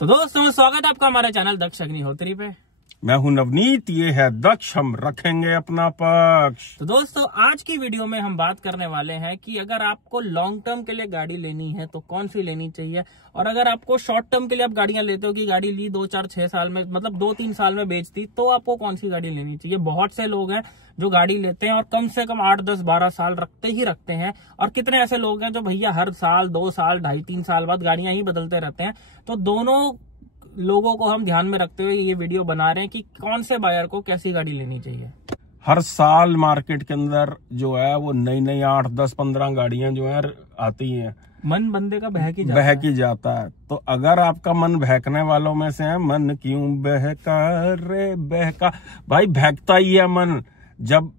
तो दोस्तों स्वागत है आपका हमारे चैनल दक्ष अग्निहोत्री पे। मैं हूं नवनीत, ये है दक्ष, हम रखेंगे अपना पक्ष। तो दोस्तों आज की वीडियो में हम बात करने वाले हैं कि अगर आपको लॉन्ग टर्म के लिए गाड़ी लेनी है तो कौन सी लेनी चाहिए, और अगर आपको शॉर्ट टर्म के लिए आप गाड़ियां लेते हो कि गाड़ी ली 2, 4, 6 साल में, मतलब 2-3 साल में बेच दी, तो आपको कौन सी गाड़ी लेनी चाहिए। बहुत से लोग हैं जो गाड़ी लेते हैं और कम से कम 8, 10, 12 साल रखते हैं, और कितने ऐसे लोग हैं जो भैया हर साल 2 साल 2.5-3 साल बाद गाड़ियां ही बदलते रहते हैं। तो दोनों लोगों को हम ध्यान में रखते हुए ये वीडियो बना रहे हैं कि कौन से बायर को कैसी गाड़ी लेनी चाहिए। हर साल मार्केट के अंदर जो है वो नई 8, 10, 15 गाड़ियां जो है आती हैं। मन बंदे का बहक ही जाता है। तो अगर आपका मन बहकने वालों में से है, मन क्यों बहका रे बहका, भाई बहकता ही है मन जब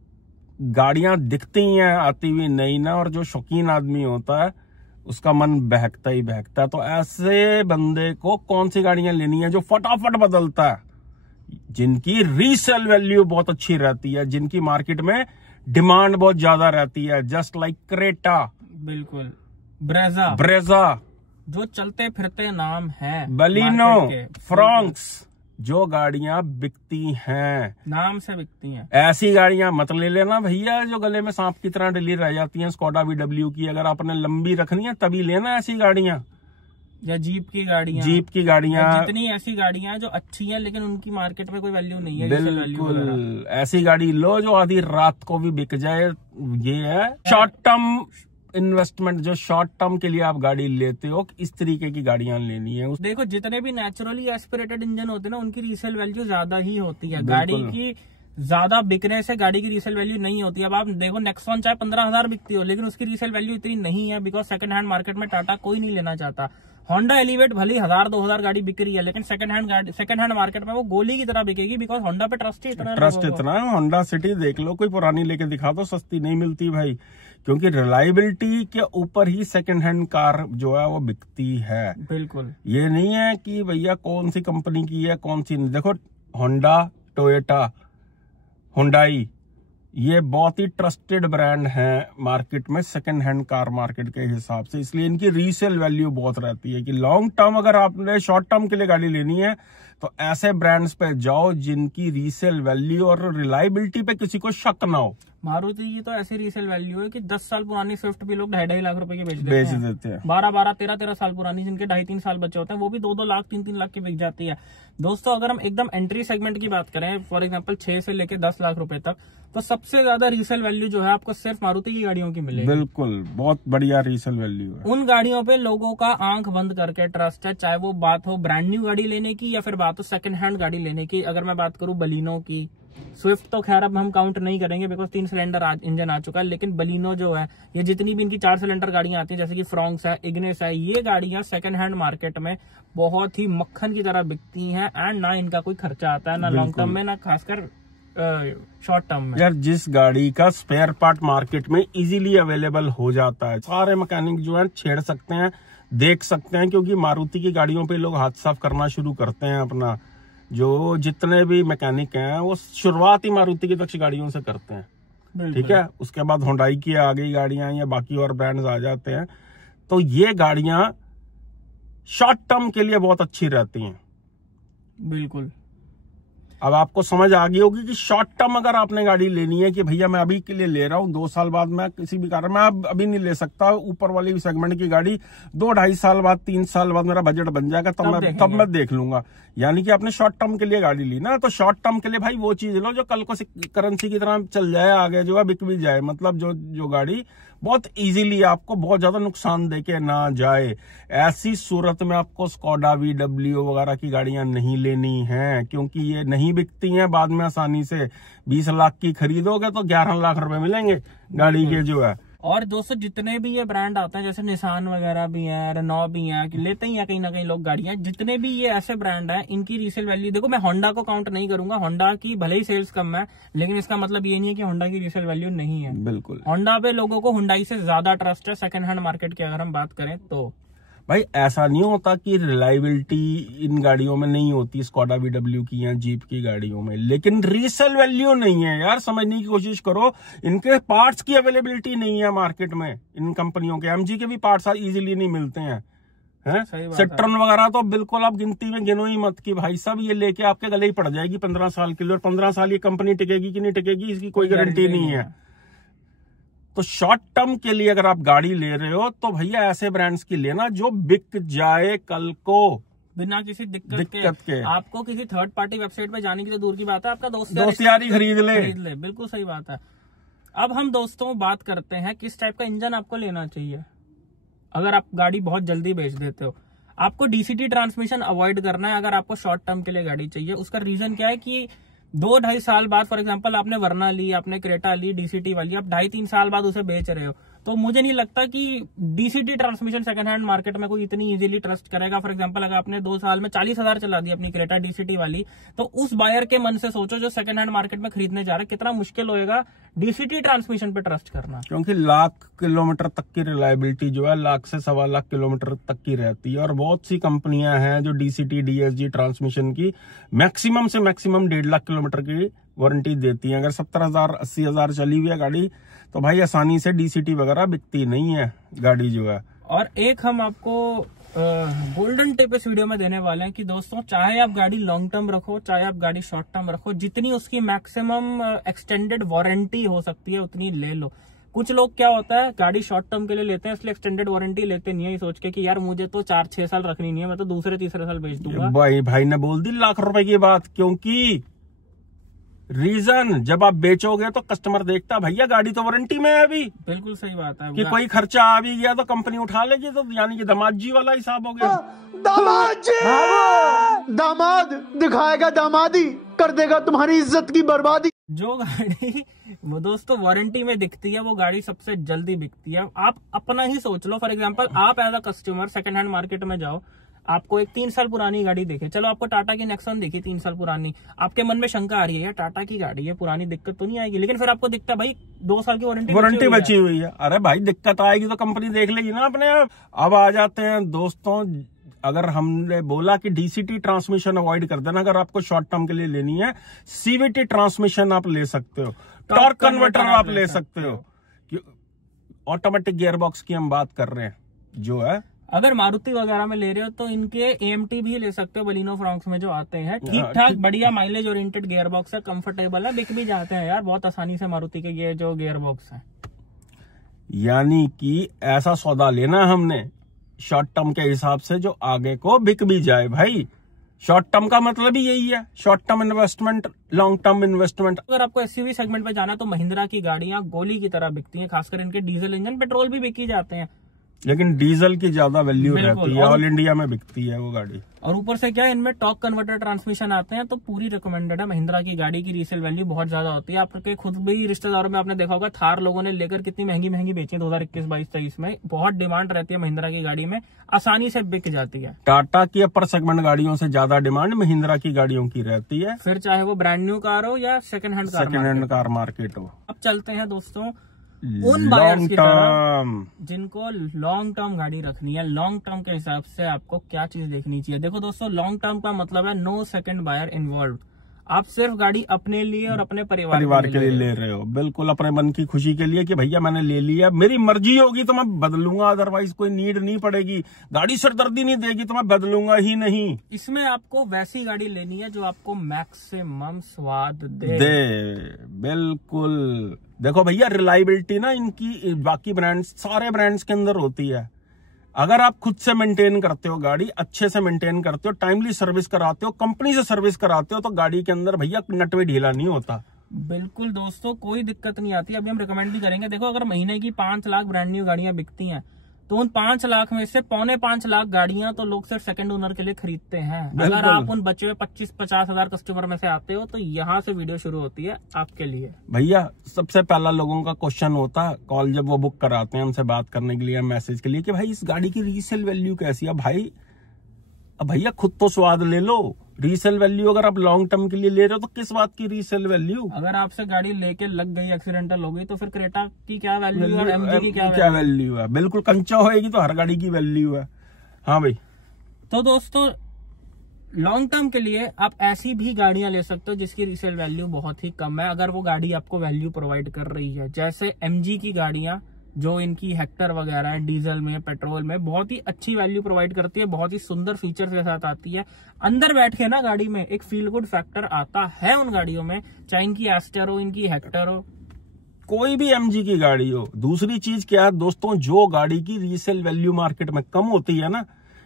गाड़ियां दिखती हैं आती हुई नई ना, और जो शौकीन आदमी होता है उसका मन बहकता ही बहकता है। तो ऐसे बंदे को कौन सी गाड़ियां लेनी है जो फटाफट बदलता है, जिनकी रीसेल वैल्यू बहुत अच्छी रहती है, जिनकी मार्केट में डिमांड बहुत ज्यादा रहती है, जस्ट लाइक क्रेटा, बिल्कुल ब्रेजा जो चलते फिरते नाम है, बलिनो, फ्रॉन्क्स, जो गाड़ियां बिकती हैं, नाम से बिकती हैं। ऐसी गाड़ियां मत ले लेना भैया जो गले में सांप की तरह डली रह जाती हैं। स्कोडा VW की अगर आपने लंबी रखनी है तभी लेना ऐसी गाड़ियां, या जीप की गाड़ियां, जितनी ऐसी गाड़ियां जो अच्छी हैं लेकिन उनकी मार्केट में कोई वैल्यू नहीं है। बिल्कुल ऐसी गाड़ी लो जो आधी रात को भी बिक जाए। ये है शॉर्ट टर्म इन्वेस्टमेंट, जो शॉर्ट टर्म के लिए आप गाड़ी लेते हो, इस तरीके की गाड़ियां लेनी है। देखो जितने भी नेचुरली एस्पिरेटेड इंजन होते हैं ना, उनकी रीसेल वैल्यू ज्यादा ही होती है। गाड़ी की ज्यादा बिकने से गाड़ी की रीसेल वैल्यू नहीं होती। अब आप देखो नेक्सॉन चाहे 15,000 बिकती हो, लेकिन उसकी रीसेल वैल्यू इतनी नहीं है, बिकॉज सेकंड हैंड मार्केट में टाटा कोई नहीं लेना चाहता। होंडा एलिवेट भले 1000-2000 गाड़ी बिक रही है, लेकिन सेकंड हैंड मार्केट में वो गोली की तरह बिकेगी, बिकॉज होंडा पे ट्रस्ट इतना है। होंडा सिटी देख लो, कोई पुरानी लेके दिखा दो, सस्ती नहीं मिलती भाई, क्योंकि रिलायबिलिटी के ऊपर ही सेकंड हैंड कार जो है वो बिकती है। बिल्कुल ये नहीं है कि भैया कौन सी कंपनी की है कौन सी नहीं। देखो होंडा, टोयोटा, हुंडई, ये बहुत ही ट्रस्टेड ब्रांड है मार्केट में, सेकंड हैंड कार मार्केट के हिसाब से, इसलिए इनकी रीसेल वैल्यू बहुत रहती है। कि लॉन्ग टर्म अगर आपने शॉर्ट टर्म के लिए गाड़ी लेनी है तो ऐसे ब्रांड्स पे जाओ जिनकी रीसेल वैल्यू और रिलायबिलिटी पे किसी को शक ना हो। मारुति की तो ऐसी रीसेल वैल्यू है कि 10 साल पुरानी स्विफ्ट भी लोग 2.5 लाख रुपए की बेच देते हैं। 12, 13 साल पुरानी, जिनके 2.5-3 साल बचे होते हैं, वो भी 2-2 लाख 3-3 लाख की बिक जाती है। दोस्तों अगर हम एकदम एंट्री सेगमेंट की बात करें, फॉर एग्जांपल 6 से लेके 10 लाख रुपए तक, तो सबसे ज्यादा रीसेल वैल्यू जो है आपको सिर्फ मारुति की गाड़ियों की मिलेगी। बिल्कुल बहुत बढ़िया रीसेल वैल्यू है। उन गाड़ियों पे लोगों का आंख बंद करके ट्रस्ट है, चाहे वो बात हो ब्रांड न्यू गाड़ी लेने की या फिर बात हो सेकंड हैंड गाड़ी लेने की। अगर मैं बात करूं बलिनो की, स्विफ्ट तो खैर अब हम काउंट नहीं करेंगे बिकॉज 3 सिलेंडर इंजन आ चुका है, लेकिन बलिनो जो है, ये जितनी भी इनकी 4 सिलेंडर गाड़ियां आती हैं, जैसे कि फ्रॉन्क्स है, इग्निस है, ये गाड़ियां सेकंड हैंड मार्केट में बहुत ही मक्खन की तरह बिकती हैं, एंड ना इनका कोई खर्चा आता है, ना लॉन्ग टर्म में, ना खासकर शॉर्ट टर्म में। यार जिस गाड़ी का स्पेयर पार्ट मार्केट में इजीली अवेलेबल हो जाता है, सारे मैकेनिक जो है छेड़ सकते हैं, देख सकते हैं, क्योंकि मारुति की गाड़ियों पे लोग हाथ साफ करना शुरू करते हैं अपना। जो जितने भी मैकेनिक हैं वो शुरुआत ही मारुति की दक्ष गाड़ियों से करते हैं, ठीक है। उसके बाद होंडाई की आ गई गाड़ियां या बाकी और ब्रांड्स आ जाते हैं। तो ये गाड़ियां शॉर्ट टर्म के लिए बहुत अच्छी रहती हैं। बिल्कुल। अब आपको समझ आ गई होगी कि शॉर्ट टर्म अगर आपने गाड़ी लेनी है कि भैया मैं अभी के लिए ले रहा हूँ, 2 साल बाद मैं किसी भी कारण में अभी नहीं ले सकता, ऊपर वाली सेगमेंट की गाड़ी 2-2.5 साल बाद, 3 साल बाद मेरा बजट बन जाएगा, तब मैं देख लूंगा। यानी कि आपने शॉर्ट टर्म के लिए गाड़ी ली ना, तो शॉर्ट टर्म के लिए भाई वो चीज लो जो कल को करेंसी की तरह चल जाए, आगे जो है बिक भी जाए, मतलब जो गाड़ी बहुत इजीली आपको बहुत ज्यादा नुकसान देके ना जाए। ऐसी सूरत में आपको स्कोडा VW वगैरह की गाड़ियां नहीं लेनी है, क्योंकि ये नहीं बिकती हैं बाद में आसानी से। 20 लाख की खरीदोगे तो 11 लाख रुपए मिलेंगे गाड़ी के जो है। और दोस्तों जितने भी ये ब्रांड आते हैं, जैसे निसान वगैरह भी है, रेनॉ भी है, लेते ही हैं कहीं ना कहीं लोग गाड़ियां, जितने भी ये ऐसे ब्रांड हैं, इनकी रीसेल वैल्यू, देखो मैं होंडा को काउंट नहीं करूंगा, होंडा की भले ही सेल्स कम है, लेकिन इसका मतलब ये नहीं है कि होंडा की रीसेल वैल्यू नहीं है। बिल्कुल होंडा पे लोगों को हुंडई से ज्यादा ट्रस्ट है सेकंड हैंड मार्केट की अगर हम बात करें तो। भाई ऐसा नहीं होता कि रिलायबिलिटी इन गाड़ियों में नहीं होती, स्कोडा VW की या जीप की गाड़ियों में, लेकिन रीसेल वैल्यू नहीं है यार। समझने की कोशिश करो, इनके पार्ट्स की अवेलेबिलिटी नहीं है मार्केट में। इन कंपनियों के MG के भी पार्ट्स इजीली नहीं मिलते हैं, है। सही बात सेट्रॉन वगैरह तो बिल्कुल आप गिनती में गिनो ही मत कि भाई सब ये लेके आपके गले ही पड़ जाएगी 15 साल के लिए, और 15 साल ये कंपनी टिकेगी कि नहीं टिकेगी इसकी कोई गारंटी नहीं है। तो शॉर्ट टर्म के लिए अगर आप गाड़ी ले रहे हो तो भैया ऐसे ब्रांड्स की लेना जो बिक जाए कल को बिना किसी दिक्कत के। आपको किसी थर्ड पार्टी वेबसाइट पे जाने की तो दूर की बात है, आपका दोस्त यार ही खरीद ले। बिल्कुल सही बात है। अब हम दोस्तों बात करते हैं किस टाइप का इंजन आपको लेना चाहिए अगर आप गाड़ी बहुत जल्दी बेच देते हो। आपको डीसीटी ट्रांसमिशन अवॉइड करना है अगर आपको शॉर्ट टर्म के लिए गाड़ी चाहिए। उसका रीजन क्या है कि 2-2.5 साल बाद, फॉर एग्जांपल आपने वर्ना ली, आपने क्रेटा ली डीसीटी वाली, आप 2.5-3 साल बाद उसे बेच रहे हो, तो मुझे नहीं लगता कि DCT transmission second hand market में कोई इतनी इजीली ट्रस्ट करेगा। फॉर एग्जांपल अगर आपने 2 साल में 40,000 चला दी अपनी क्रेटा डीसीटी वाली, तो उस बायर के मन से सोचो जो सेकंड हैंड मार्केट में खरीदने जा रहा है, कितना मुश्किल होएगा डीसीटी ट्रांसमिशन पे ट्रस्ट करना। क्योंकि लाख किलोमीटर तक की रिलायबिलिटी जो है 1 से 1.25 लाख किलोमीटर तक की रहती है, और बहुत सी कंपनियां हैं जो डीसीटी डीएसजी ट्रांसमिशन की मैक्सिमम से मैक्सिमम 1.5 लाख किलोमीटर की वारंटी देती है। अगर 70,000 80,000 चली हुई है गाड़ी तो भाई आसानी से डीसीटी वगैरह बिकती नहीं है गाड़ी जो है। और एक हम आपको गोल्डन टिप इस वीडियो में देने वाले हैं कि दोस्तों चाहे आप गाड़ी लॉन्ग टर्म रखो चाहे आप गाड़ी शॉर्ट टर्म रखो, जितनी उसकी मैक्सिमम एक्सटेंडेड वारंटी हो सकती है उतनी ले लो। कुछ लोग क्या होता है गाड़ी शॉर्ट टर्म के लिए लेते हैं इसलिए एक्सटेंडेड वारंटी लेते नहीं है, सोच के कि यार मुझे तो 4-6 साल रखनी नहीं है, मैं तो दूसरे तीसरे साल बेच दूंगा। भाई ने बोल दी लाख रुपए की बात, क्योंकि रीजन जब आप बेचोगे तो कस्टमर देखता भैया गाड़ी तो वारंटी में है अभी। बिल्कुल सही बात है कि कोई खर्चा आ भी गया तो कंपनी उठा लेगी, तो यानी कि दामाद जी वाला हिसाब हो गया। दामाद जी, दामाद दिखाएगा दामादी, कर देगा तुम्हारी इज्जत की बर्बादी। जो गाड़ी वो दोस्तों वारंटी में दिखती है वो गाड़ी सबसे जल्दी बिकती है। आप अपना ही सोच लो, फॉर एग्जांपल आप as a customer second hand market में जाओ, आपको एक 3 साल पुरानी गाड़ी दिखे, चलो आपको टाटा की नेक्सॉन देखी 3 साल पुरानी, आपके मन में शंका आ रही है यार टाटा की गाड़ी है पुरानी दिक्कत तो नहीं आएगी, लेकिन फिर आपको दिखता है भाई 2 साल की वारंटी बची हुई है। अरे भाई दिक्कत आएगी तो कंपनी देख लेगी ना अपने आप। अब आ जाते हैं दोस्तों, अगर हमने बोला कि डीसीटी ट्रांसमिशन अवॉइड कर देना अगर आपको शॉर्ट टर्म के लिए लेनी है, सीवीटी ट्रांसमिशन आप ले सकते हो, टॉर्क कन्वर्टर आप ले सकते हो, ऑटोमेटिक गियर बॉक्स की हम बात कर रहे हैं जो है। अगर मारुति वगैरह में ले रहे हो तो इनके एएमटी भी ले सकते हो, बलिनो फ्रॉन्क्स में जो आते हैं, ठीक ठाक बढ़िया माइलेज ओरिएंटेड गियर बॉक्स है, कंफर्टेबल है, बिक भी जाते हैं यार बहुत आसानी से मारुति के ये जो गियर बॉक्स है। यानी कि ऐसा सौदा लेना हमने शॉर्ट टर्म के हिसाब से जो आगे को बिक भी जाए। भाई शॉर्ट टर्म का मतलब ही यही है, short term investment, long term investment. अगर आपको एसयूवी सेगमेंट में जाना तो महिंद्रा की गाड़ियां गोली की तरह बिकती हैं, खासकर इनके डीजल इंजन, पेट्रोल भी बिक ही जाते हैं, लेकिन डीजल की ज्यादा वैल्यू रहती है, ऑल इंडिया में बिकती है वो गाड़ी। और ऊपर से क्या इनमें टॉर्क कन्वर्टर ट्रांसमिशन आते हैं, तो पूरी रिकमेंडेड है। महिंद्रा की गाड़ी की रीसेल वैल्यू बहुत ज्यादा होती है। आपके खुद भी रिश्तेदारों में आपने देखा होगा थार लोगों ने लेकर कितनी महंगी महंगी बेची है 2021, 22, 23 में। बहुत डिमांड रहती है महिंद्रा की गाड़ी में, आसानी से बिक जाती है। टाटा की अपर सेगमेंट गाड़ियों से ज्यादा डिमांड महिंद्रा की गाड़ियों की रहती है, फिर चाहे वो ब्रांड न्यू कार हो या सेकंड हैंड कार मार्केट हो। अब चलते हैं दोस्तों उन बायर्स की तरफ जिनको लॉन्ग टर्म गाड़ी रखनी है। लॉन्ग टर्म के हिसाब से आपको क्या चीज देखनी चाहिए? देखो दोस्तों, लॉन्ग टर्म का मतलब है नो सेकंड बायर इन्वॉल्व। आप सिर्फ गाड़ी अपने लिए और अपने परिवार के लिए ले रहे हो, बिल्कुल अपने मन की खुशी के लिए कि भैया मैंने ले लिया, मेरी मर्जी होगी तो मैं बदलूंगा, अदरवाइज कोई नीड नहीं पड़ेगी, गाड़ी सिरदर्दी नहीं देगी तो मैं बदलूंगा ही नहीं। इसमें आपको वैसी गाड़ी लेनी है जो आपको मैक्सिमम स्वाद दे। बिल्कुल। देखो भैया रिलायबिलिटी ना इनकी बाकी ब्रांड्स, सारे ब्रांड्स के अंदर होती है। अगर आप खुद से मेंटेन करते हो, गाड़ी अच्छे से मेंटेन करते हो, टाइमली सर्विस कराते हो, कंपनी से सर्विस कराते हो, तो गाड़ी के अंदर भैया नटवे ढीला नहीं होता। बिल्कुल दोस्तों, कोई दिक्कत नहीं आती। अभी हम रिकमेंड भी करेंगे। देखो अगर महीने की 5 लाख ब्रांड न्यू गाड़ियां बिकती हैं तो उन 5 लाख में से 4.25 लाख गाड़ियां तो लोग सिर्फ सेकंड ओनर के लिए खरीदते हैं। अगर आप उन बचे हुए 25-50 हजार कस्टमर में से आते हो तो यहाँ से वीडियो शुरू होती है आपके लिए। भैया सबसे पहला लोगों का क्वेश्चन होता है कॉल जब वो बुक कराते हैं हमसे बात करने के लिए, मैसेज के लिए, कि भाई इस गाड़ी की रीसेल वैल्यू कैसी है। भाई अब भैया खुद तो स्वाद ले लो। रीसेल वैल्यू अगर आप लॉन्ग टर्म के लिए ले रहे हो तो किस बात की रीसेल वैल्यू? अगर आपसे गाड़ी लेके लग गई, एक्सीडेंटल हो गई, तो फिर क्रेटा की क्या वैल्यू है और एमजी की क्या वैल्यू है? बिल्कुल कंचा होएगी तो हर गाड़ी की वैल्यू है। हाँ भाई, तो दोस्तों लॉन्ग टर्म के लिए आप ऐसी भी गाड़ियां ले सकते हो जिसकी रीसेल वैल्यू बहुत ही कम है, अगर वो गाड़ी आपको वैल्यू प्रोवाइड कर रही है। जैसे एमजी की गाड़ियां जो इनकी हेक्टर वगैरह है डीजल में पेट्रोल में बहुत ही अच्छी वैल्यू प्रोवाइड करती है, बहुत ही सुंदर फीचर्स के साथ आती है। अंदर बैठ के ना गाड़ी में एक फील गुड फैक्टर आता है उन गाड़ियों में, चाहे इनकी एस्टर हो इनकी हेक्टर हो कोई भी एमजी की गाड़ी हो। दूसरी चीज क्या है दोस्तों, जो गाड़ी की रीसेल वैल्यू मार्केट में कम होती है ना,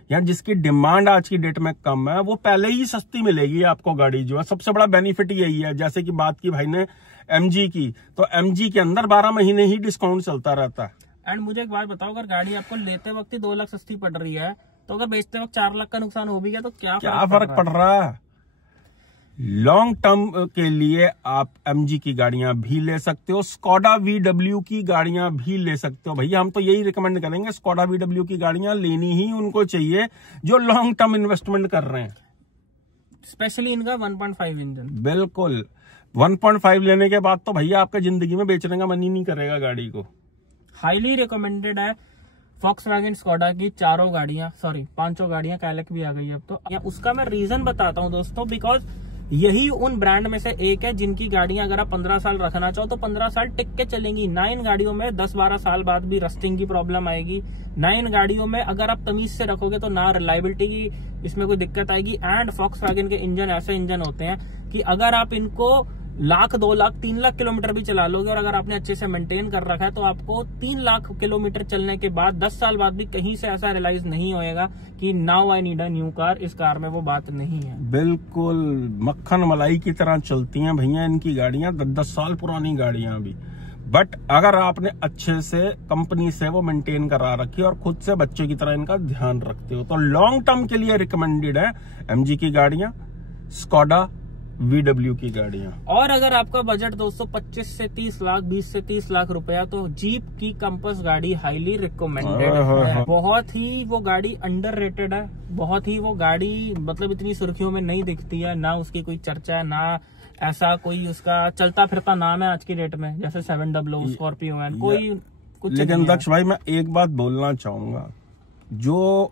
या जिसकी डिमांड आज की डेट में कम है, वो पहले ही सस्ती मिलेगी आपको गाड़ी जो है। सबसे बड़ा बेनिफिट यही है। जैसे कि बात की भाई ने एमजी की, तो एमजी के अंदर 12 महीने ही डिस्काउंट चलता रहता है। एंड मुझे एक बात बताओ, अगर गाड़ी आपको लेते वक्त ही 2 लाख सस्ती पड़ रही है, तो अगर बेचते वक्त 4 लाख का नुकसान हो भी गया तो क्या फर्क पड़ रहा है? लॉन्ग टर्म के लिए आप एमजी की गाड़ियां भी ले सकते हो, स्कोडा वीडब्ल्यू की गाड़ियां भी ले सकते हो। भैया हम तो यही रिकमेंड करेंगे, स्कोडा वीडब्ल्यू की गाड़ियां लेनी ही उनको चाहिए जो लॉन्ग टर्म इन्वेस्टमेंट कर रहे हैं, स्पेशली इनका 1.5 इंजन। बिल्कुल 1.5 लेने के बाद तो भैया आपका जिंदगी में बेचने का मन ही नहीं करेगा गाड़ी को। हाईली रिकमेंडेड है Volkswagen स्कोडा की चारों गाड़ियां, सॉरी 5 गाड़ियां, कैलेक भी आ गई है अब तो। या उसका मैं रीजन बताता हूं दोस्तों, बिकॉज यही उन ब्रांड में से एक है जिनकी गाड़ियां अगर आप 15 साल रखना चाहो तो 15 साल टिक के चलेंगी। ना इन गाड़ियों में 10-12 साल बाद भी रस्टिंग की प्रॉब्लम आएगी, ना इन गाड़ियों में अगर आप तमीज से रखोगे तो ना रिलायबिलिटी की इसमें कोई दिक्कत आएगी। एंड Volkswagen के इंजन ऐसे इंजन होते हैं कि अगर आप इनको 1 लाख 2 लाख 3 लाख किलोमीटर भी चला लोगे और अगर आपने अच्छे से मेंटेन कर रखा है तो आपको 3 लाख किलोमीटर चलने के बाद 10 साल बाद भी कहीं से ऐसा रियलाइज नहीं होएगा कि now I need a new car. इस कार में वो बात नहीं है। बिल्कुल मक्खन मलाई की तरह चलती हैं भैया इनकी गाड़ियां, 10-10 साल पुरानी गाड़ियां भी। बट अगर आपने अच्छे से कंपनी से वो मेंटेन करा रखी और खुद से बच्चे की तरह इनका ध्यान रखते हो तो लॉन्ग टर्म के लिए रिकमेंडेड है एमजी की गाड़ियां, स्कोडा वीडब्ल्यू की गाड़ियां। और अगर आपका बजट दोस्तों 25 से 30 लाख 20 से 30 लाख रुपया, तो जीप की कंपास गाड़ी हाईली रिकमेंडेड है। बहुत ही वो गाड़ी अंडररेटेड है, बहुत ही वो गाड़ी मतलब इतनी सुर्खियों में नहीं दिखती है, ना उसकी कोई चर्चा है, ना ऐसा कोई उसका चलता फिरता नाम है आज की डेट में, जैसे 700 स्कॉर्पियो है, कोई कुछ। लेकिन दक्ष भाई मैं एक बात बोलना चाहूंगा, जो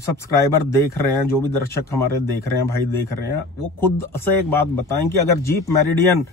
सब्सक्राइबर देख रहे हैं, जो भी दर्शक हमारे देख रहे हैं भाई देख रहे हैं, वो खुद से एक बात बताएं कि अगर जीप मेरिडियन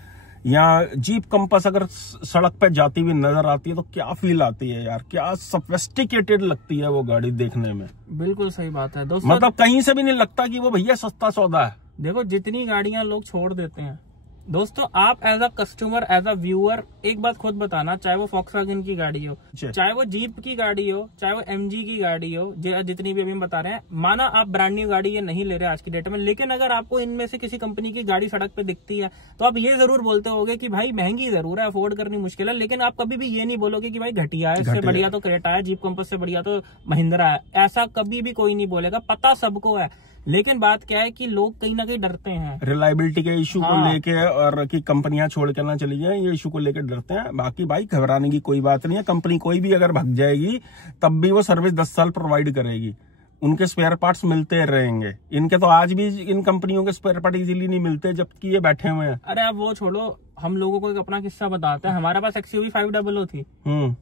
या जीप कंपास अगर सड़क पे जाती हुई नजर आती है तो क्या फील आती है यार, क्या सोफिस्टिकेटेड लगती है वो गाड़ी देखने में। बिल्कुल सही बात है दोस्तों, मतलब कहीं से भी नहीं लगता कि वो भैया सस्ता सौदा है। देखो जितनी गाड़ियां लोग छोड़ देते हैं दोस्तों, आप as a customer as a viewer एक बात खुद बताना, चाहे वो Volkswagen की गाड़ी हो, चाहे वो जीप की गाड़ी हो, चाहे वो MG की गाड़ी हो, जितनी भी अभी हम बता रहे हैं, माना आप ब्रांड न्यू गाड़ी ये नहीं ले रहे आज की डेट में, लेकिन अगर आपको इनमें से किसी कंपनी की गाड़ी सड़क पे दिखती है तो आप ये जरूर बोलते होगे कि भाई महंगी जरूर है, अफोर्ड करनी मुश्किल है, लेकिन आप कभी भी ये नहीं बोलोगे कि भाई घटिया है, इससे बढ़िया तो क्रेटा है, जीप कंपास से बढ़िया तो महिंद्रा है। ऐसा कभी भी कोई नहीं बोलेगा, पता सबको है। लेकिन बात क्या है कि लोग कहीं ना कहीं डरते हैं रिलायबिलिटी के इशू को लेके, और कि कंपनियां छोड़ के ना चली जाए, ये इशू को लेकर डरते हैं। बाकी भाई घबराने की कोई बात नहीं है, कंपनी कोई भी अगर भाग जाएगी तब भी वो सर्विस 10 साल प्रोवाइड करेगी, उनके स्पेयर पार्ट्स मिलते रहेंगे। इनके तो आज भी इन कंपनियों के स्पेयर पार्ट इजीली नहीं मिलते जबकि ये बैठे हुए हैं। अरे अब वो छोड़ो, हम लोगों को एक अपना किस्सा बताते हैं। हमारे पास XUV 500 थी,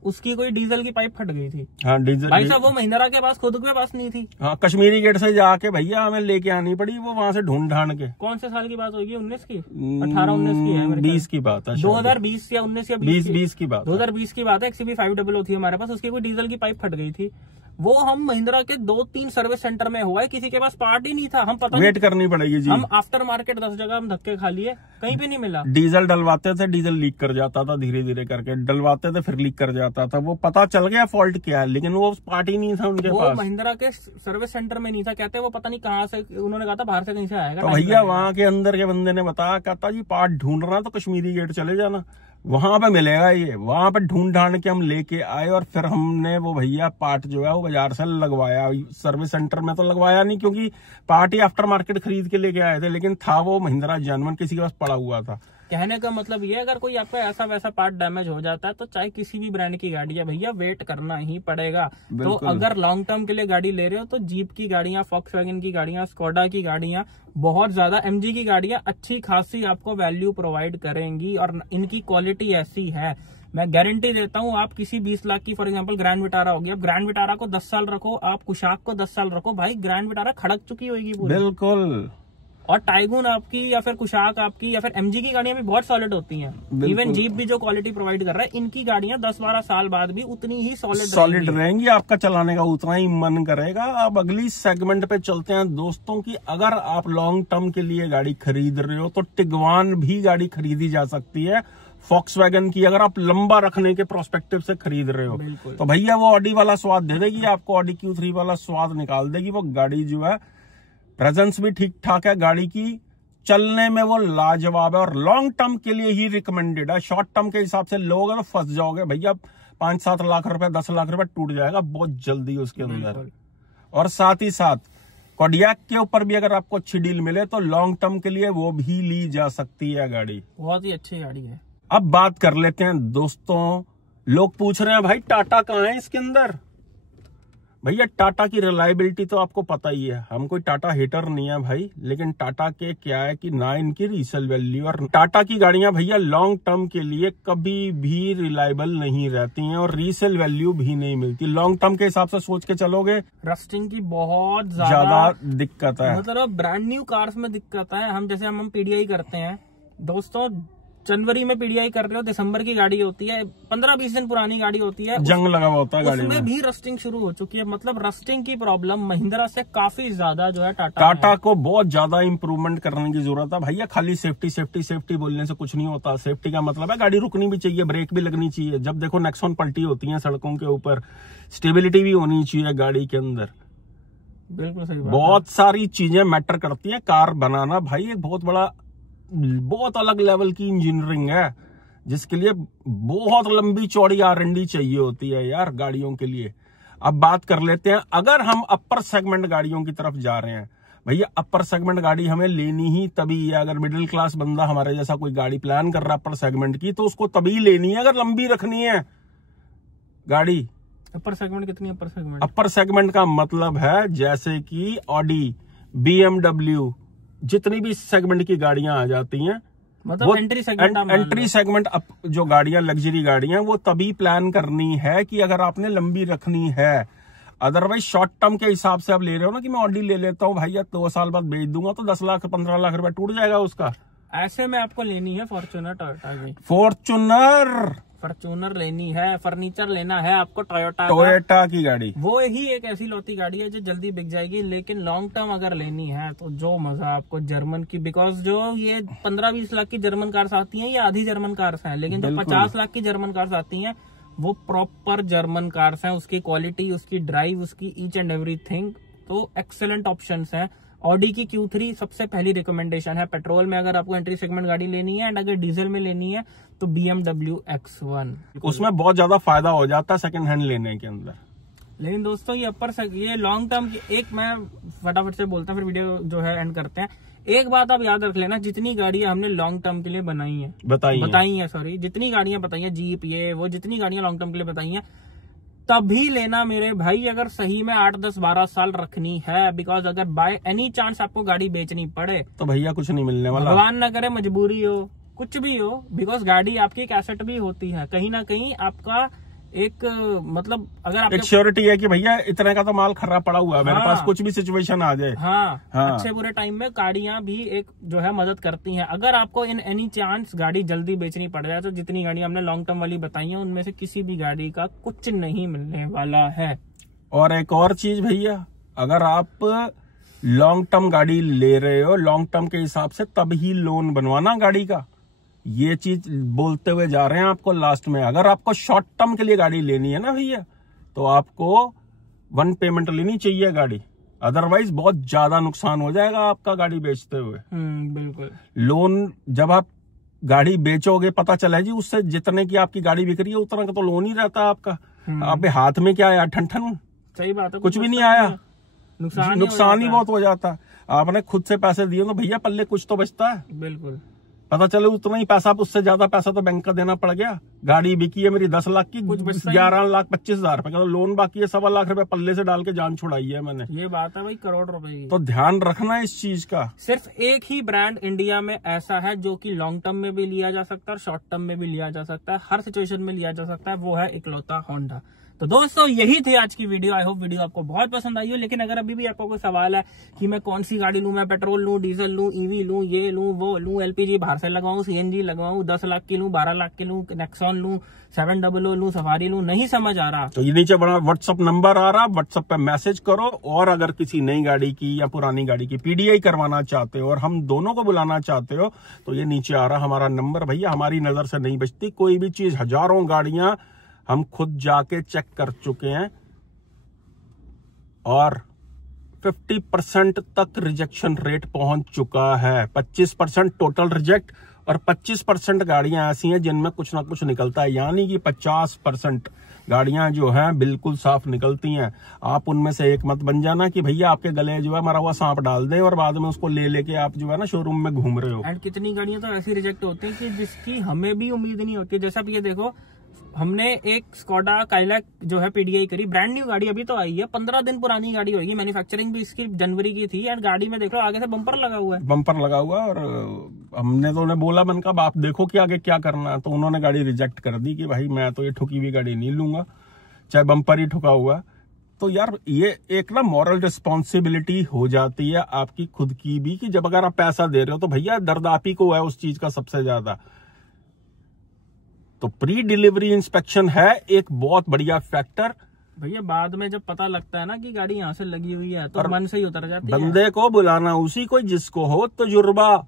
उसकी कोई डीजल की पाइप फट गई थी। हाँ डीजल भाई साहब वो महिंद्रा के पास खुद के पास नहीं थी। हाँ कश्मीरी गेट से जाके भैया हमें लेके आनी पड़ी, वो वहां से ढूंढ ढांड के। कौन से साल की बात होगी? 19 की 18-19 की है, 20 की बात है, 2020 या 19 या 20 की बात, 2020 की बात है। XUV 500 थी हमारे पास, उसकी कोई डीजल की पाइप फट गई थी। वो हम महिंद्रा के 2-3 सर्विस सेंटर में हुआ है, किसी के पास पार्ट ही नहीं था। हम पता वेट करनी पड़ेगी जी। हम आफ्टर मार्केट 10 जगह हम धक्के खा लिए, कहीं पे नहीं मिला। डीजल डलवाते थे, डीजल लीक कर जाता था, धीरे धीरे करके डलवाते थे फिर लीक कर जाता था। वो पता चल गया फॉल्ट क्या है, लेकिन वो पार्ट ही नहीं था उनके पास। वो महिंद्रा के सर्विस सेंटर में नहीं था, कहते वो पता नहीं कहाँ से, उन्होंने कहा था बाहर से कहीं से आएगा। तो भैया वहाँ के अंदर के बंदे ने बताया, कहता जी पार्ट ढूंढ रहा तो कश्मीरी गेट चले जाना, वहां पे मिलेगा ये। वहां पे ढूंढ ढांड के हम लेके आए और फिर हमने वो भैया पार्ट जो है वो बाजार से लगवाया। सर्विस सेंटर में तो लगवाया नहीं, क्योंकि पार्ट ही आफ्टर मार्केट खरीद के लेके आए थे, लेकिन था वो महिंद्रा जेन्युइन किसी के पास पड़ा हुआ था। कहने का मतलब ये, अगर कोई आपका ऐसा वैसा पार्ट डैमेज हो जाता है तो चाहे किसी भी ब्रांड की गाड़ी है भैया, वेट करना ही पड़ेगा। तो अगर लॉन्ग टर्म के लिए गाड़ी ले रहे हो तो जीप की गाड़ियां, Volkswagen की गाड़ियां, स्कोडा की गाड़ियां, बहुत ज्यादा MG की गाड़ियां अच्छी खासी आपको वैल्यू प्रोवाइड करेंगी और इनकी क्वालिटी ऐसी है, मैं गारंटी देता हूं। आप किसी 20 लाख की फॉर एग्जांपल ग्रैंड विटारा होगी, अब ग्रैंड विटारा को 10 साल रखो, आप कुशाक को 10 साल रखो, भाई ग्रैंड विटारा खड़क चुकी होगी पूरी। बिल्कुल और टाइगून आपकी या फिर कुशाक आपकी या फिर एमजी की गाड़ियां भी बहुत सॉलिड होती हैं। इवन जीप भी जो क्वालिटी प्रोवाइड कर रहा है, इनकी गाड़ियां 10-12 साल बाद भी उतनी ही सॉलिड रहेंगी, आपका चलाने का उतना ही मन करेगा। अब अगली सेगमेंट पे चलते हैं दोस्तों की अगर आप लॉन्ग टर्म के लिए गाड़ी खरीद रहे हो तो टिगवान भी गाड़ी खरीदी जा सकती है फॉक्सवैगन की, अगर आप लंबा रखने के प्रोस्पेक्टिव से खरीद रहे हो तो भैया वो ऑडी वाला स्वाद दे देगी आपको, ऑडी Q3 वाला स्वाद निकाल देगी वो गाड़ी। जो है प्रेजेंस भी ठीक ठाक है गाड़ी की, चलने में वो लाजवाब है और लॉन्ग टर्म के लिए ही रिकमेंडेड है। शॉर्ट टर्म के हिसाब से लोगे तो फंस जाओगे भैया, 5-7 लाख रुपए 10 लाख रुपए टूट जाएगा बहुत जल्दी उसके अंदर। और साथ ही साथ कोडियाक के ऊपर भी अगर आपको अच्छी डील मिले तो लॉन्ग टर्म के लिए वो भी ली जा सकती है गाड़ी, बहुत ही अच्छी गाड़ी है। अब बात कर लेते हैं दोस्तों, लोग पूछ रहे हैं भाई टाटा कहाँ है इसके अंदर। भैया टाटा की रिलायबिलिटी तो आपको पता ही है, हम कोई टाटा हेटर नहीं है भाई, लेकिन टाटा के क्या है कि ना इनकी रीसेल वैल्यू, और टाटा की गाड़ियां भैया लॉन्ग टर्म के लिए कभी भी रिलायबल नहीं रहती हैं और रीसेल वैल्यू भी नहीं मिलती। लॉन्ग टर्म के हिसाब से सोच के चलोगे रस्टिंग की बहुत ज्यादा दिक्कत है, मतलब ब्रांड न्यू कार्स में दिक्कत है। हम जैसे हम पीडीआई करते हैं दोस्तों, जनवरी में पीडीआई कर रहे हो, दिसंबर की गाड़ी होती है, 15-20 दिन पुरानी गाड़ी होती है, जंग लगा हुआ होता है गाड़ी में, उसमें भी रस्टिंग शुरू हो चुकी है। मतलब रस्टिंग की प्रॉब्लम महिंद्रा से काफी ज्यादा जो है टाटा को बहुत ज्यादा इंप्रूवमेंट करने की जरूरत है भैया। खाली सेफ्टी सेफ्टी सेफ्टी बोलने से कुछ नहीं होता, सेफ्टी का मतलब है गाड़ी रुकनी भी चाहिए, ब्रेक भी लगनी चाहिए। जब देखो नेक्सॉन पलटी होती है सड़कों के ऊपर, स्टेबिलिटी भी होनी चाहिए गाड़ी के अंदर। बिल्कुल सही बात, बहुत सारी चीजें मैटर करती है। कार बनाना भाई एक बहुत अलग लेवल की इंजीनियरिंग है, जिसके लिए बहुत लंबी चौड़ी R&D चाहिए होती है यार गाड़ियों के लिए। अब बात कर लेते हैं अगर हम अपर सेगमेंट गाड़ियों की तरफ जा रहे हैं, भैया अपर सेगमेंट गाड़ी हमें लेनी ही तभी है, अगर मिडिल क्लास बंदा हमारे जैसा कोई गाड़ी प्लान कर रहा है अपर सेगमेंट की, तो उसको तभी लेनी है अगर लंबी रखनी है गाड़ी। अपर सेगमेंट कितनी अपर सेगमेंट? अपर सेगमेंट का मतलब है जैसे कि ऑडी, BMW, जितनी भी सेगमेंट की गाड़ियां आ जाती हैं, मतलब एंट्री सेगमेंट जो गाड़ियां लग्जरी गाड़ियां वो तभी प्लान करनी है कि अगर आपने लंबी रखनी है। अदरवाइज शॉर्ट टर्म के हिसाब से आप ले रहे हो ना कि मैं ऑडी ले लेता हूँ भैया 2 साल बाद बेच दूंगा तो 10 लाख 15 लाख रुपए टूट जाएगा उसका। ऐसे में आपको लेनी है फॉर्च्यूनर, टोयोटा की फॉर्च्यूनर लेनी है, फर्नीचर लेना है आपको टोयोटा की गाड़ी, वो ही एक ऐसी लौती गाड़ी है जो जल्दी बिक जाएगी। लेकिन लॉन्ग टर्म अगर लेनी है तो जो मजा आपको जर्मन की, बिकॉज जो ये 15-20 लाख की जर्मन कार्स आती हैं ये आधी जर्मन कार्स हैं, लेकिन जो 50 लाख की जर्मन कार्स आती हैं वो प्रॉपर जर्मन कार्स हैं। उसकी क्वालिटी, उसकी ड्राइव, उसकी ईच एंड एवरीथिंग तो एक्सेलेंट ऑप्शंस हैं। ऑडी की Q3 सबसे पहली रिकमेंडेशन है पेट्रोल में अगर आपको एंट्री सेगमेंट गाड़ी लेनी है, एंड अगर डीजल में लेनी है तो BMW X1, उसमें बहुत ज्यादा फायदा हो जाता है सेकंड हैंड लेने के अंदर। लेकिन दोस्तों ये लॉन्ग टर्म की एक मैं फटाफट से बोलता हूँ फिर वीडियो जो है एंड करते हैं। एक बात आप याद रख लेना, जितनी गाड़ियां हमने लॉन्ग टर्म के लिए बताई है सॉरी, जितनी गाड़ियां बताई है, जीप ये वो जितनी गाड़ियां लॉन्ग टर्म के लिए बताई हैं तभी लेना मेरे भाई, अगर सही में 8, 10, 12 साल रखनी है। बिकॉज अगर बाय एनी चांस आपको गाड़ी बेचनी पड़े तो भैया कुछ नहीं मिलने वाला, भगवान न करे मजबूरी हो, कुछ भी हो, बिकॉज गाड़ी आपकी एक एसेट भी होती है, कहीं ना कहीं आपका एक मतलब अगर आप एक श्योरिटी है कि भैया इतने का तो माल खराब पड़ा हुआ है मेरे पास, कुछ भी सिचुएशन आ जाए। हाँ, अच्छे बुरे टाइम में गाड़ियां भी एक जो है मदद करती हैं। अगर आपको इन एनी चांस गाड़ी जल्दी बेचनी पड़ जाए तो जितनी गाड़ियां हमने लॉन्ग टर्म वाली बताई हैं उनमें से किसी भी गाड़ी का कुछ नहीं मिलने वाला है। और एक और चीज भैया, अगर आप लॉन्ग टर्म गाड़ी ले रहे हो लॉन्ग टर्म के हिसाब से तभी लोन बनवाना गाड़ी का, ये चीज बोलते हुए जा रहे हैं आपको लास्ट में। अगर आपको शॉर्ट टर्म के लिए गाड़ी लेनी है ना भैया तो आपको 1 पेमेंट लेनी चाहिए गाड़ी, अदरवाइज बहुत ज्यादा नुकसान हो जाएगा आपका गाड़ी बेचते हुए। बिल्कुल। लोन जब आप गाड़ी बेचोगे पता चला जी उससे जितने की आपकी गाड़ी बिक रही है उतना का तो लोन ही रहता है आपका, आपके हाथ में क्या आया ठन। सही बात है, कुछ भी नहीं आया, नुकसान ही बहुत हो जाता है। आपने खुद से पैसे दिए तो भैया पल्ले कुछ तो बचता है। बिल्कुल। पता चले उतना ही पैसा, उससे ज्यादा पैसा तो बैंक का देना पड़ गया। गाड़ी बिकी है मेरी 10 लाख की, 11,25,000 रुपए का तो लोन बाकी है, 1.25 लाख रुपए पल्ले से डाल के जान छुड़ाई है मैंने। ये बात है भाई, करोड़ रुपए की। तो ध्यान रखना इस चीज का। सिर्फ एक ही ब्रांड इंडिया में ऐसा है जो कि लॉन्ग टर्म में भी लिया जा सकता है और शॉर्ट टर्म में भी लिया जा सकता है, हर सिचुएशन में लिया जा सकता है, वो है इकलौता होंडा। तो दोस्तों यही थी आज की वीडियो। आई होप वीडियो आपको बहुत पसंद आई हो। लेकिन अगर अभी भी आपको कोई सवाल है कि मैं कौन सी गाड़ी लूं, मैं पेट्रोल लूं, डीजल लूं, ईवी लूं, ये लूं, वो लूं, एलपीजी बाहर से लगवाऊं, सीएनजी लगवाऊं, 10 लाख की लूं, 12 लाख की लूं, नेक्सॉन लूं, 700 लूं, सफारी लूं, नहीं समझ आ रहा तो ये नीचे बड़ा व्हाट्सअप नंबर आ रहा, व्हाट्सअप पे मैसेज करो। और अगर किसी नई गाड़ी की या पुरानी गाड़ी की पीडीआई करवाना चाहते हो और हम दोनों को बुलाना चाहते हो तो ये नीचे आ रहा हमारा नंबर। भैया हमारी नजर से नहीं बचती कोई भी चीज। हजारों गाड़ियां हम खुद जाके चेक कर चुके हैं और 50% तक रिजेक्शन रेट पहुंच चुका है। 25% टोटल रिजेक्ट और 25% गाड़ियां ऐसी हैं जिनमें कुछ ना कुछ निकलता है, यानी कि 50% गाड़ियां जो हैं बिल्कुल साफ निकलती हैं। आप उनमें से एक मत बन जाना कि भैया आपके गले जो है मरा हुआ सांप डाल दें और बाद में उसको लेके आप जो है ना शोरूम में घूम रहे हो। एंड कितनी गाड़ियां तो ऐसी रिजेक्ट होती हैं कि जिसकी हमें भी उम्मीद नहीं होती। जैसा आप ये देखो, हमने एक स्कोडा काइलैक जो है पीडीआई करी, ब्रांड न्यू गाड़ी अभी तो आई है, 15 दिन पुरानी गाड़ी होगी, मैन्युफैक्चरिंग भी इसकी जनवरी की थी। एंड गाड़ी में देख लो आगे से बम्पर लगा हुआ है, बम्पर लगा हुआ है। और हमने तो उन्हें बोला, मन का बाप देखो कि आगे क्या करना है, तो उन्होंने गाड़ी रिजेक्ट कर दी कि भाई मैं तो ये ठुकी हुई गाड़ी नहीं लूंगा, चाहे बम्पर ही ठुका हुआ। तो यार ये एक ना मॉरल रिस्पॉन्सिबिलिटी हो जाती है आपकी खुद की भी कि जब अगर आप पैसा दे रहे हो तो भैया दर्द आप ही को है उस चीज का सबसे ज्यादा। तो प्री डिलीवरी इंस्पेक्शन है एक बहुत बढ़िया फैक्टर। भैया बाद में जब पता लगता है ना कि गाड़ी यहाँ से लगी हुई है तो मन से ही उतर जाती है। बंदे को बुलाना उसी को जिसको हो तजुर्बा,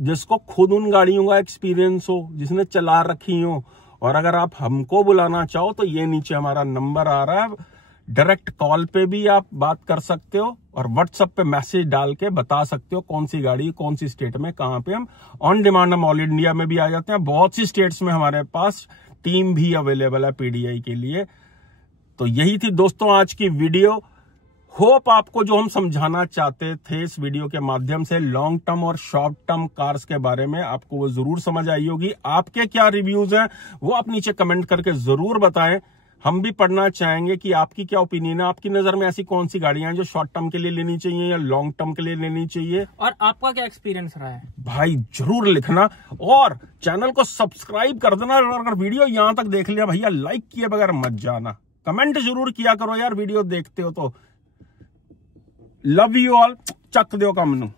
जिसको खुद उन गाड़ियों का एक्सपीरियंस हो, जिसने चला रखी हो। और अगर आप हमको बुलाना चाहो तो ये नीचे हमारा नंबर आ रहा है, डायरेक्ट कॉल पे भी आप बात कर सकते हो और व्हाट्सएप पे मैसेज डाल के बता सकते हो कौन सी गाड़ी कौन सी स्टेट में कहां पे। हम ऑन डिमांड हम ऑल इंडिया में भी आ जाते हैं, बहुत सी स्टेट्स में हमारे पास टीम भी अवेलेबल है पीडीआई के लिए। तो यही थी दोस्तों आज की वीडियो। होप आपको जो हम समझाना चाहते थे इस वीडियो के माध्यम से लॉन्ग टर्म और शॉर्ट टर्म कार्स के बारे में आपको वो जरूर समझ आई होगी। आपके क्या रिव्यूज हैं वो आप नीचे कमेंट करके जरूर बताएं, हम भी पढ़ना चाहेंगे कि आपकी क्या ओपिनियन है। आपकी नजर में ऐसी कौन सी गाड़ियां हैं जो शॉर्ट टर्म के लिए लेनी चाहिए या लॉन्ग टर्म के लिए लेनी चाहिए, और आपका क्या एक्सपीरियंस रहा है भाई जरूर लिखना। और चैनल को सब्सक्राइब कर देना। अगर वीडियो यहां तक देख लिया भैया लाइक किए बगैर मत जाना, कमेंट जरूर किया करो यार वीडियो देखते हो तो। लव यू ऑल, चक दो कम नू।